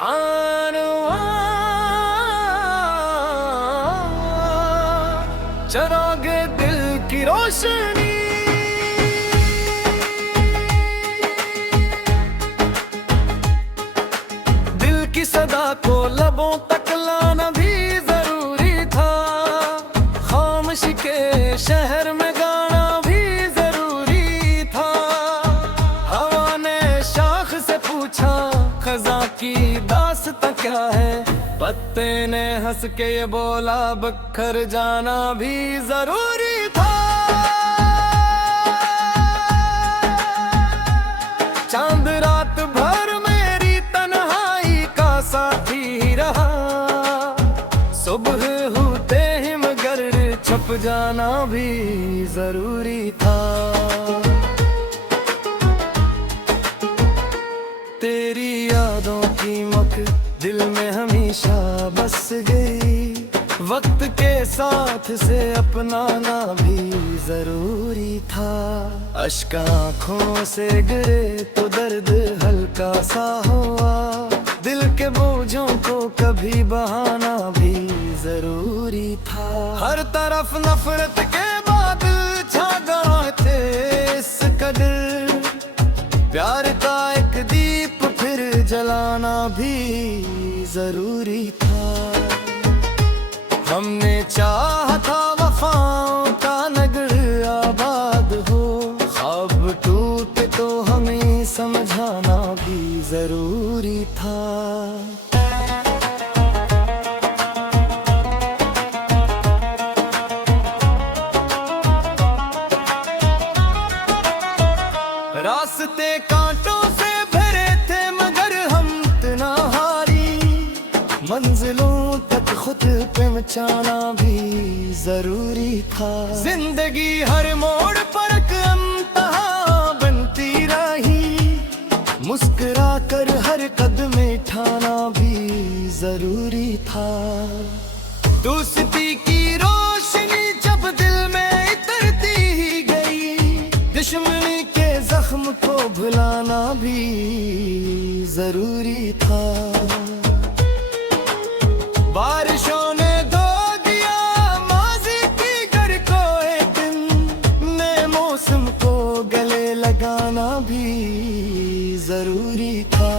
आनो चरागे दिल की रोशनी, दिल की सदा को लबों तक लाना भी जरूरी था। खामोशी के शहर में गाना भी जरूरी था। हवा ने शाख से पूछा खजा की दास्तां क्या है, पत्ते ने हंस के ये बोला बखर जाना भी जरूरी था। चांद रात भर मेरी तन्हाई का साथी रहा। सुबह होते ही मगर छप जाना भी जरूरी था। तेरी यादों की मक दिल में हमेशा बस गई। वक्त के साथ से अपनाना भी जरूरी था। अश्क आँखों से गिरे तो दर्द हल्का सा हुआ। दिल के बोझों को कभी बहाना भी जरूरी था। हर तरफ नफरत के बादल छा गए थे इस कदर। प्यार का एक दीप फिर जलाना भी जरूरी था। हमने चाहा था वफाओं का नगर आबाद हो। ख्वाब टूटे तो हमें समझाना भी जरूरी था। रास्ते कांटों से भरे थे मगर हम इतना हारी। मंजिलों तक खुद पे मचाना भी जरूरी था। जिंदगी हर मोड़ पर एक इम्तिहान बनती रही। मुस्कुरा कर हर कदम उठाना भी जरूरी था। दोस्ती की रोशनी जब दिल में उतरती ही गई। दुश्मनी के जख्म को भुलाना भी जरूरी था। बारिशों ने धो दिया माज़ी की घर को एक दिन। नए मौसम को गले लगाना भी जरूरी था।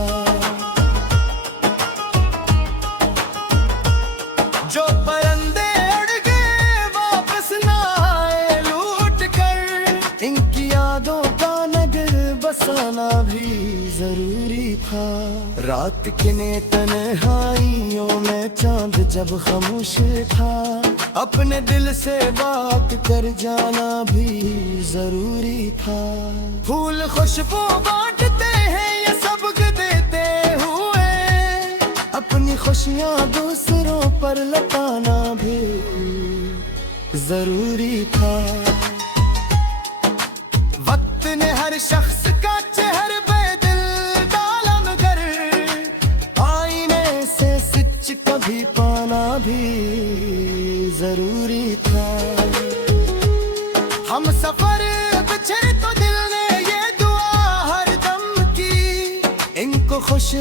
जो परंदे उड़ गए वापस ना आए लूट कर। इनकी यादों का नगर बसाना भी जरूरी था। रात किने तन्हाइयों में चांद जब खामोश था। अपने दिल से बात कर जाना भी जरूरी था। फूल खुशबू बांटते हैं ये सबक देते हुए। अपनी खुशियाँ दूसरों पर लुटाना भी जरूरी था। वक्त ने हर शख्स का चेहरे पे दिल डाला मगर आईने से सच कभी पाना भी जरूरी था। हम सफर बिछड़े तो दिल ने ये दुआ हर दम की। इनको खुश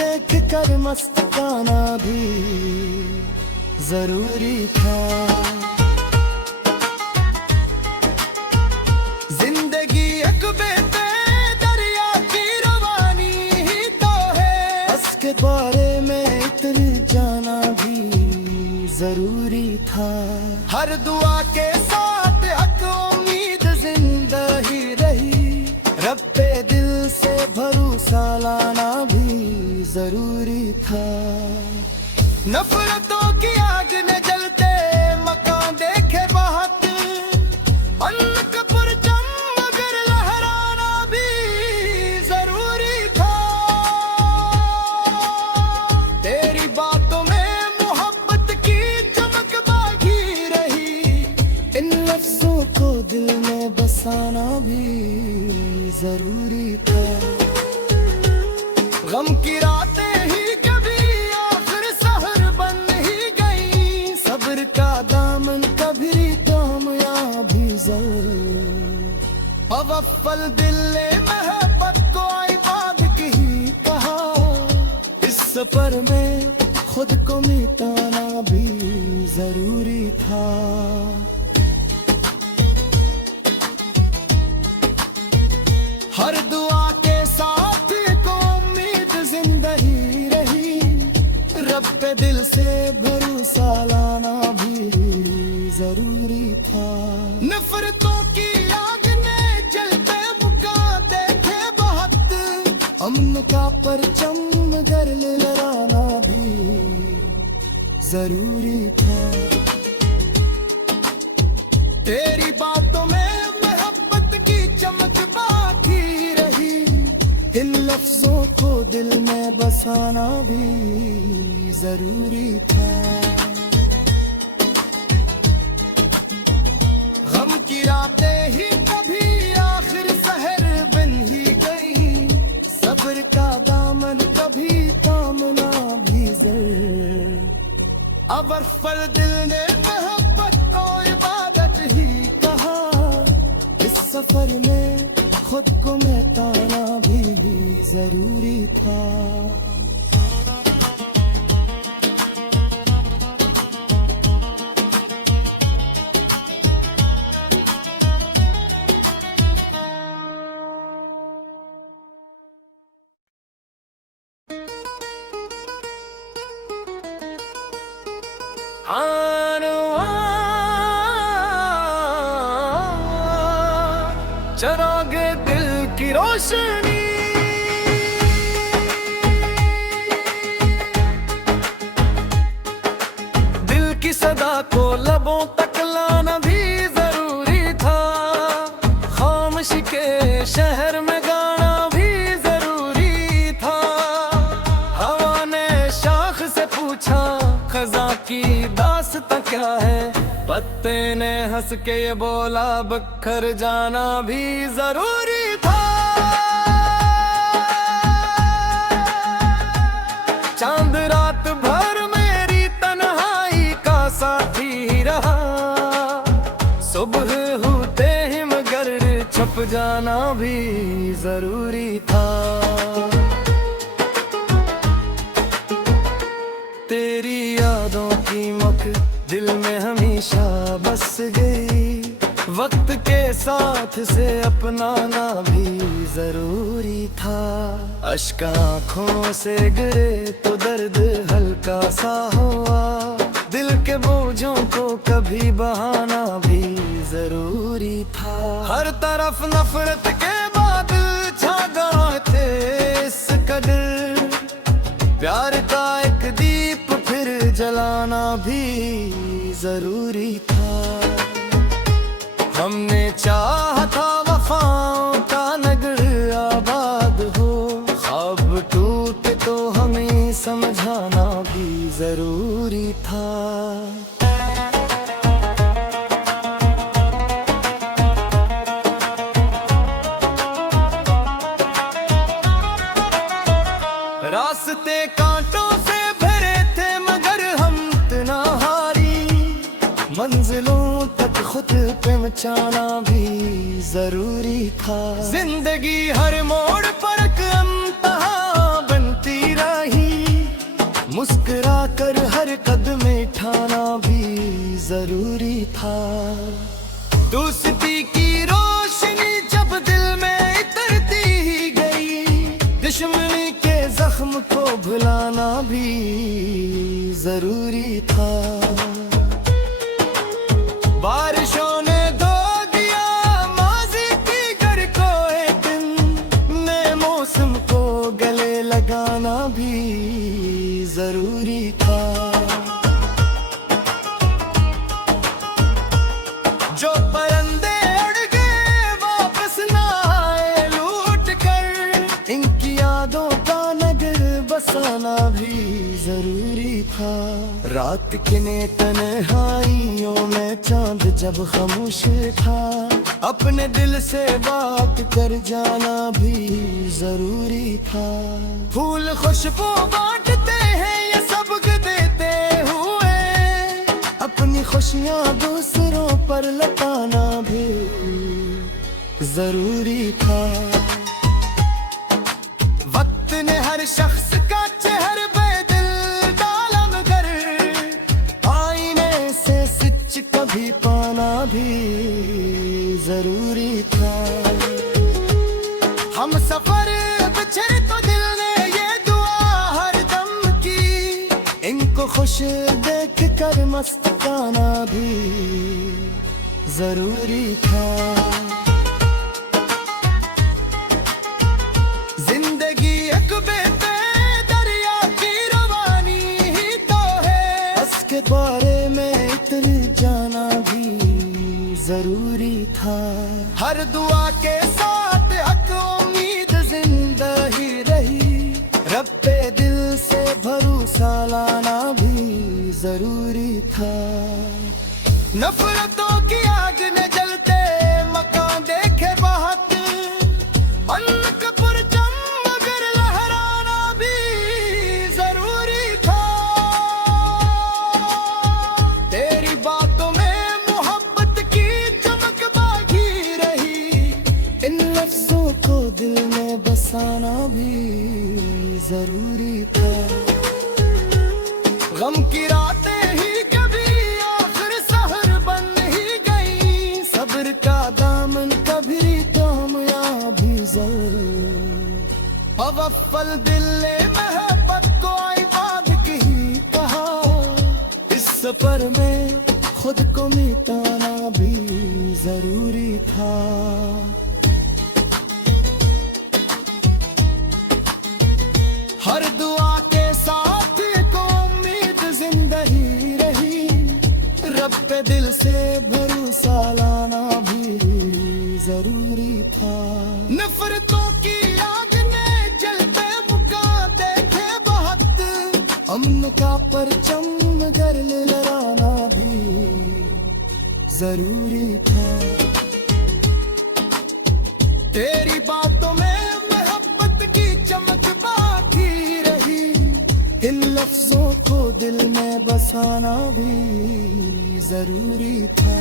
देख कर मस्ताना भी जरूरी था। के बारे में इतर जाना भी जरूरी था। हर दुआ के साथ हक उम्मीद जिंदा ही रही। रब पे दिल से भरोसा लाना भी जरूरी था। नफरतों की आग में जलते मकान देखे बहुत। अन्न का परचम मगर लहराना भी जरूरी था। तेरी बातों में मोहब्बत की चमक बाकी रही। इन लफ्जों को दिल में बसाना भी जरूरी था। गम की रातें ही कभी आखिर सहर बन ही गई। सब्र का दामन कभी कामयाबी अवफल दिल महबत को आई बात की कहा। इस सफर में खुद को मिटाना भी जरूरी था। हर दुआ के साथ को उम्मीद जिंदगी रही, रब पे दिल से भरोसा लाना भी जरूरी था। नफरतों की आग ने जलते मुका देखे बहुत, अमन का परचम घर लहराना भी जरूरी था। तेरी बातों में मोहब्बत की चमक बाकी रही, इन लफ्जों को दिल में बसाना भी जरूरी था। गम की रातें ही कभी आखिर सहर बन ही गई, सब्र का दामन कभी थामना भी जरूरी। अवर फल दिल ने मोहब्बत और इबादत ही कहा, इस सफर में खुद को मिटाना भी जरूरी था। चरागे दिल की रोशनी, दिल की सदा को लबों तक लाना भी जरूरी था। खामोशी के शहर में गाना भी जरूरी था। हवा ने शाख से पूछा खजा की दास्तां क्या है, पत्ते ने हंस के ये बोला बखर जाना भी जरूरी था। चांद रात भर मेरी तन्हाई का साथी रहा, सुबह होते ही मगर छुप जाना भी जरूरी था। तेरी यादों की मक दिल में हमेशा बस गई, वक्त के साथ से अपनाना भी जरूरी था। अश्क आँखों से गिरे तो दर्द हल्का सा हुआ, दिल के बोझों को कभी बहाना भी जरूरी था। हर तरफ नफरत के बादल छा गए थे, इस कदर प्यार का एक दीप फिर जलाना भी जरूरी था। हमने चाहा था वफाओं का नगर आबाद हो, ख्वाब टूटे तो हमें समझाना भी जरूरी था। रास्ते कांटों से भरे थे मगर हम इतना हारी, मंजिलों तक खुद पे मचाना भी जरूरी था। जिंदगी हर मोड़ पर एक इम्तिहा बनती रही, मुस्कुरा कर हर कदम उठाना भी जरूरी था। दोस्ती की रोशनी जब दिल में उतरती ही गई, दुश्मनी के जख्म को भुलाना भी जरूरी था। बारिशों ने धो दिया माज़ी की घर को, एक दिन नए मौसम को गले लगाना भी जरूरी था। जो परंदे उड़ गए वापस ना आए लूट कर, इनकी यादों का नगर बसाना भी जरूरी था। रात के तन्हाइयों में चांद जब खामोश था, अपने दिल से बात कर जाना भी जरूरी था। फूल खुशबू बांटते हैं ये सबक देते हुए, अपनी खुशियाँ दूसरों पर लुटाना भी जरूरी था। वक्त ने हर शख्स का चेहरा हम सफर बिछड़े तो दिल ने ये दुआ हर दम की, इनको खुश देख कर मस्ताना भी जरूरी था। जिंदगी एक बेते दरिया की रवानी ही तो है, उसके बारे में इतने जाना भी जरूरी था। हर दुआ के साथ हक उम्मीद जिंदा ही रही, रब पे दिल से भरोसा लाना भी जरूरी था। नफरतों की आग ने जलते मकान देखे बहुत, अन्न का परचम मगर लहराना भी जरूरी था। तेरी बातों में मोहब्बत की चमक बाकी रही, इन लफ्जों को दिल में बसाना भी जरूरी था। गम की रातें ही अवफल दिल ने मोहब्बत को इबादत की कहा, इस सफर में खुद को मिटाना भी जरूरी था। हर दुआ के साथ को उम्मीद जिंदा ही रही, रब पे दिल से भरोसा लाना भी जरूरी था। नफरतों की अमन का परचम मगर लहराना भी जरूरी था। तेरी बातों में मोहब्बत की चमक बाकी रही, इन लफ्जों को दिल में बसाना भी जरूरी था।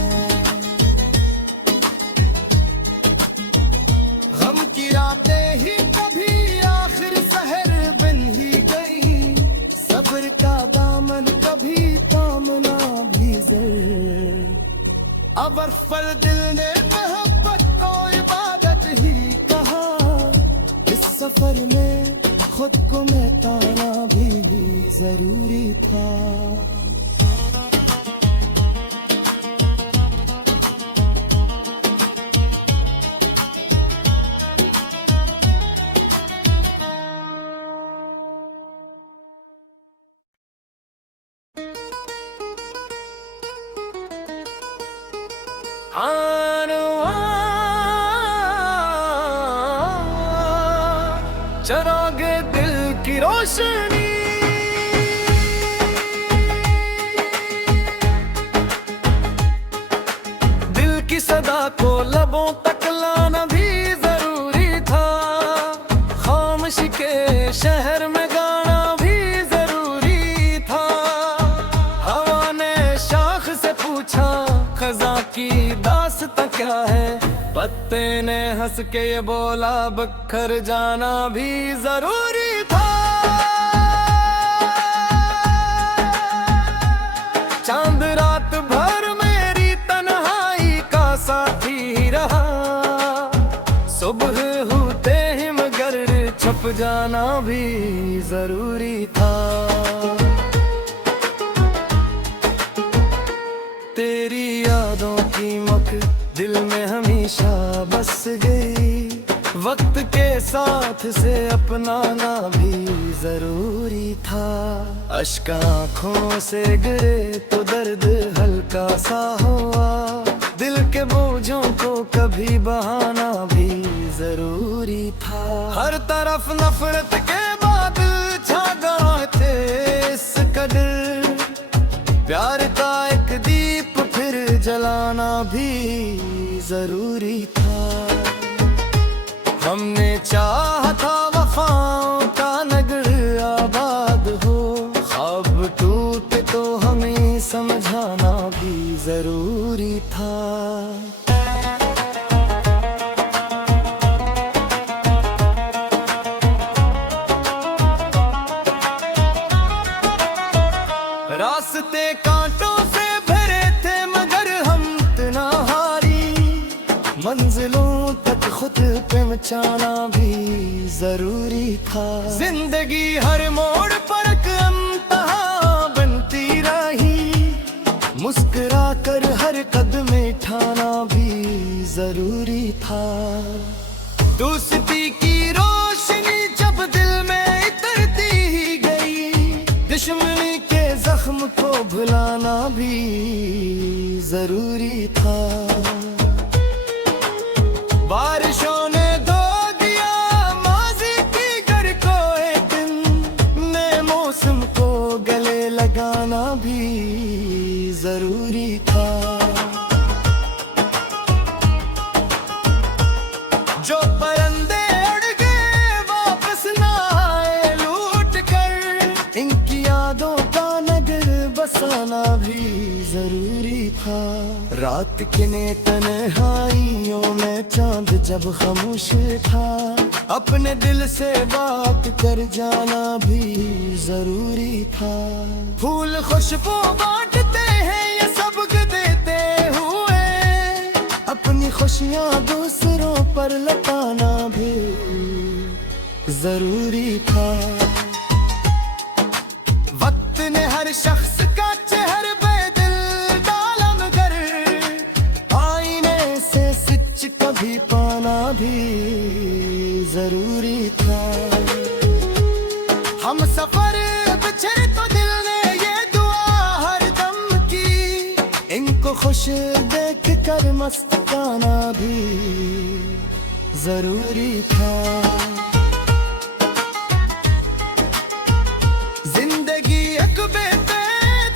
गम की रातें ही कभी आखिर सहर बन ही गई, सब्र का दामन कभी थामना भी जरूरी। अवफल दिल ने मोहब्बत को इबादत ही कहा, इस सफर में खुद को मिटाना भी जरूरी था। चरागे दिल की रोशनी, दिल की सदा को लबों तक लाना भी जरूरी था। खामोशी के शहर में गाना भी जरूरी था। हवा ने शाख से पूछा खजा की दास्तां क्या है, पत्ते ने हंस के ये बोला बखर जाना भी जरूरी था। चांद रात भर मेरी तन्हाई का साथी रहा, सुबह होते ही मगर छुप जाना भी जरूरी था। तेरी यादों की मक दिल में हमेशा बस गई, वक्त के साथ से अपनाना भी जरूरी था। अश्क आँखों से गिरे तो दर्द हल्का सा हुआ, दिल के बोझों को कभी बहाना भी जरूरी था। हर तरफ नफरत के बादल छा गए थे, इस कदर प्यार का एक दीप फिर जलाना भी जरूरी था। हमने चाहा था वफाओं का नगर आबाद हो, ख्वाब टूटे तो हमें समझाना भी जरूरी था। रास्ते कांटों से भरे थे मगर हम इतना हारी, मंजिलों तक खुद वक्त पे मचाना भी जरूरी था। जिंदगी हर मोड़ पर एक इम्तिहान बनती रही, मुस्कुरा कर हर कदम उठाना भी जरूरी था। दोस्ती की रोशनी जब दिल में उतरती ही गई, दुश्मनी के जख्म को भुलाना भी जरूरी था। बारिशों ने धो दिया माज़ी की घर को एक दिन, नए मौसम को गले लगाना भी जरूरी था। जो परंदे उड़ गए वापस ना आए लूट कर, इनकी यादों का नगर बसाना भी जरूरी था। रात किने तन्हाइयों में चांद जब खामोश था, अपने दिल से बात कर जाना भी जरूरी था। फूल खुशबू बांटते हैं ये सबक देते हुए, अपनी खुशियाँ दूसरों पर लौटाना भी जरूरी था। वक्त ने हर शख्स का चेहरे पे दिल डाला, मगर आईने से सच कभी पाना भी जरूरी था। हम सफर बिछड़े तो दिल ने ये दुआ हर दम की, इनको खुश देख कर मस्ताना भी जरूरी था। जिंदगी एक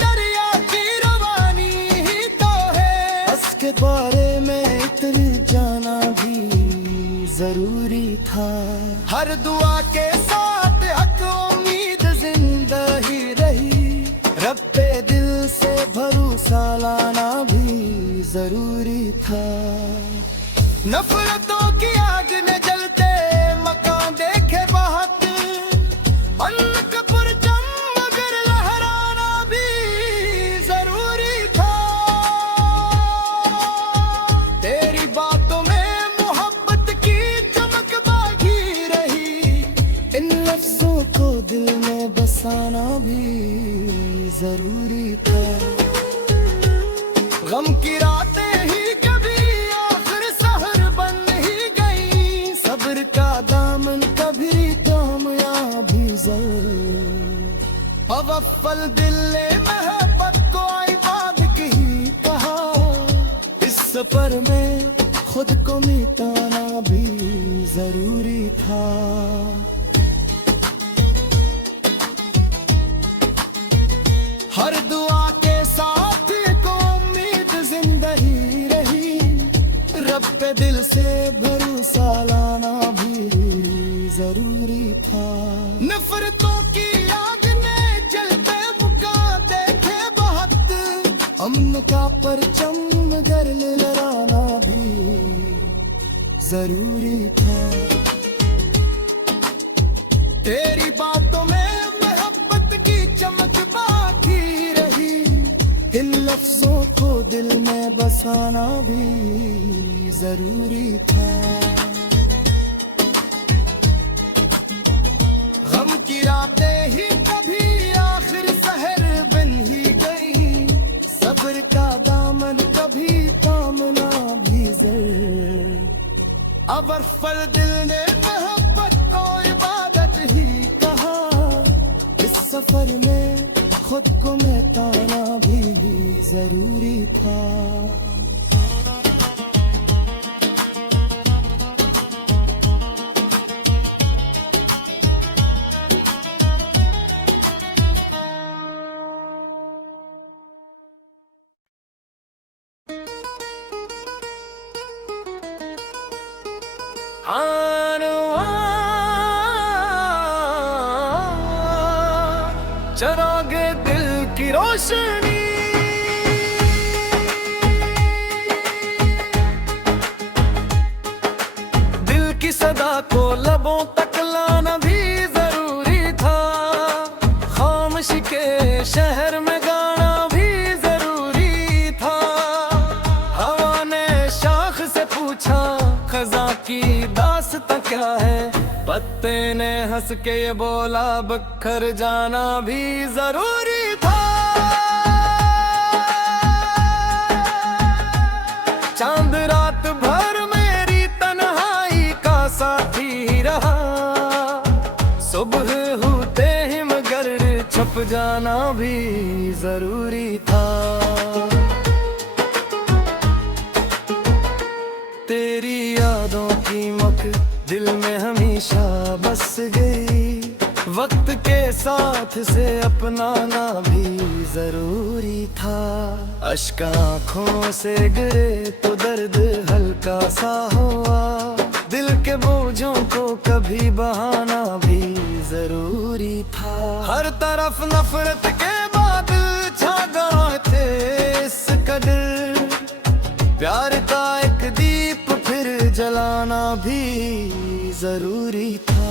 दरिया की रवानी ही तो है, उसके बारे में इतने जाना भी जरूरी था। हर दुआ के साथ हक उम्मीद जिंदा ही रही, रब पे दिल से भरोसा लाना भी जरूरी था। नफरतों की आग ने जलते मकान देखे बहुत, अन्न का परचम मगर लहराना भी जरूरी था। तेरी बातों में मोहब्बत की चमक बाकी रही, इन लफ्जों को दिल में बसाना भी जरूरी था। गम की रातें ही कभी आखिर सहर बन ही गई, सब्र का दामन कभी कामयाबी अवफल दिल ने मोहब्बत को इबादत ही कहा, इस सफर में खुद को मिटाना भी जरूरी था। हर दुआ के साथ को उम्मीद जिंदा ही रही, रब पे दिल से भरोसा लाना भी जरूरी था। नफरतों की आग ने जलते मुका देखे बहुत, अमन का परचम मगर लहराना भी जरूरी था। तेरी बातों में मोहब्बत की चमक बाकी रही, इन लफ्जों को दिल में बसाना भी जरूरी था। गम की रातें ही कभी आखिर सहर बन ही गई, सब्र का दामन कभी थामना भी जरूरी। अवफल दिल ने मोहब्बत को इबादत ही कहा, इस सफर में खुद को मिटाना भी जरूरी था। चरागे दिल की रोशनी, दिल की सदा को लबों तक लाना भी जरूरी था। खामोशी के शहर में गाना भी जरूरी था। हवा ने शाख से पूछा खजा की रास्ता क्या है। पत्ते ने हंस के ये बोला बखर जाना भी जरूरी था। चांद रात भर मेरी तन्हाई का साथी रहा। सुबह होते हिमगर्द छप जाना भी जरूरी था। तेरी यादों की मक दिल में हमेशा बस गई। वक्त के साथ से अपनाना भी जरूरी था। अश्क आँखों से गिरे तो दर्द हल्का सा हुआ। दिल के बोझों को कभी बहाना भी जरूरी था। हर तरफ नफरत के बादल छा गए थे इस कदर। प्यार का एक दीप फिर जलाना भी जरूरी था।